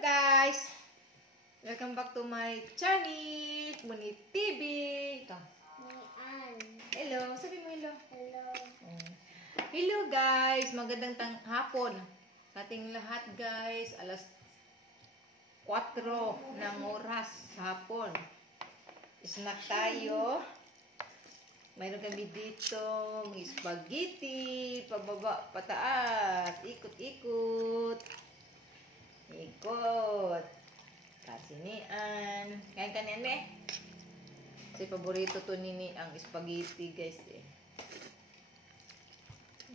guys! Welcome back to my channel, Munit TV. Ito. Hello, sabi mo hello. Hello. Hello guys, magandang hapon sa ating lahat guys. Alas 4 ng oras sa hapon. Snack tayo. Mayroon kami dito, may spaghetti, pababa, pataas, ikot-ikot. Ikot. Kasinian. Kain ka niyan, me? Kasi paborito to nini ang spaghetti, guys, eh.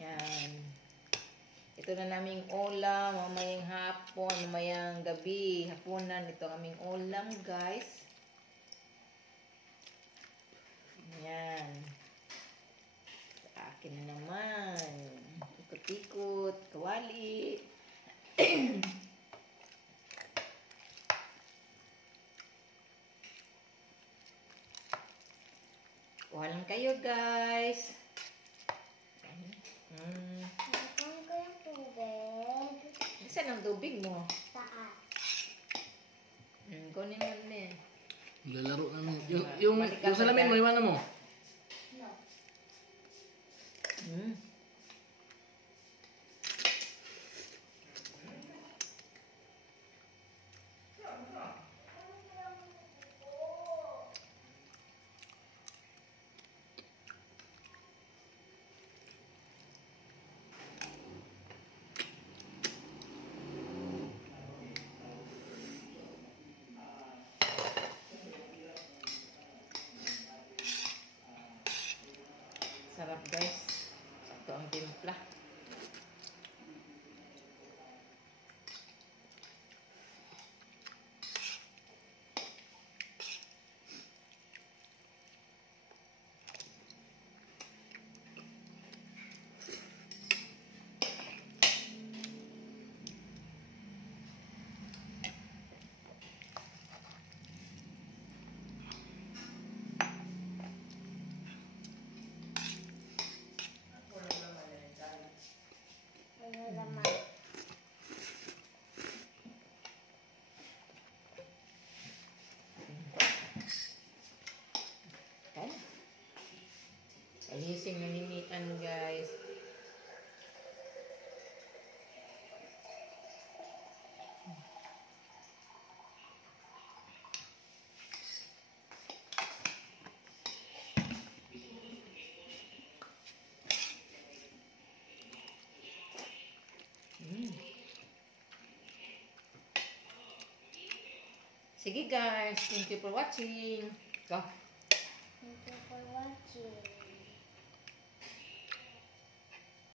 Yan. Ito na naming ulam, mamayang hapon, mamayang gabi, hapunan. Ito ang aming ulam, guys. Yan. Sa akin na naman. Ikot-ikot, kawali. Kuha lang kayo, guys. Nakakain ko yung tubig. Saan ang tubig mo? Taas. Kunin mo na eh. Lalaro na mo. Yung salamin mo, iwanan mo. No. Sarap, guys. Sakto ang timpla. Ano naman? Okay. Alisin na ninian, guys. Sige guys, thank you for watching. Go. Thank you for watching.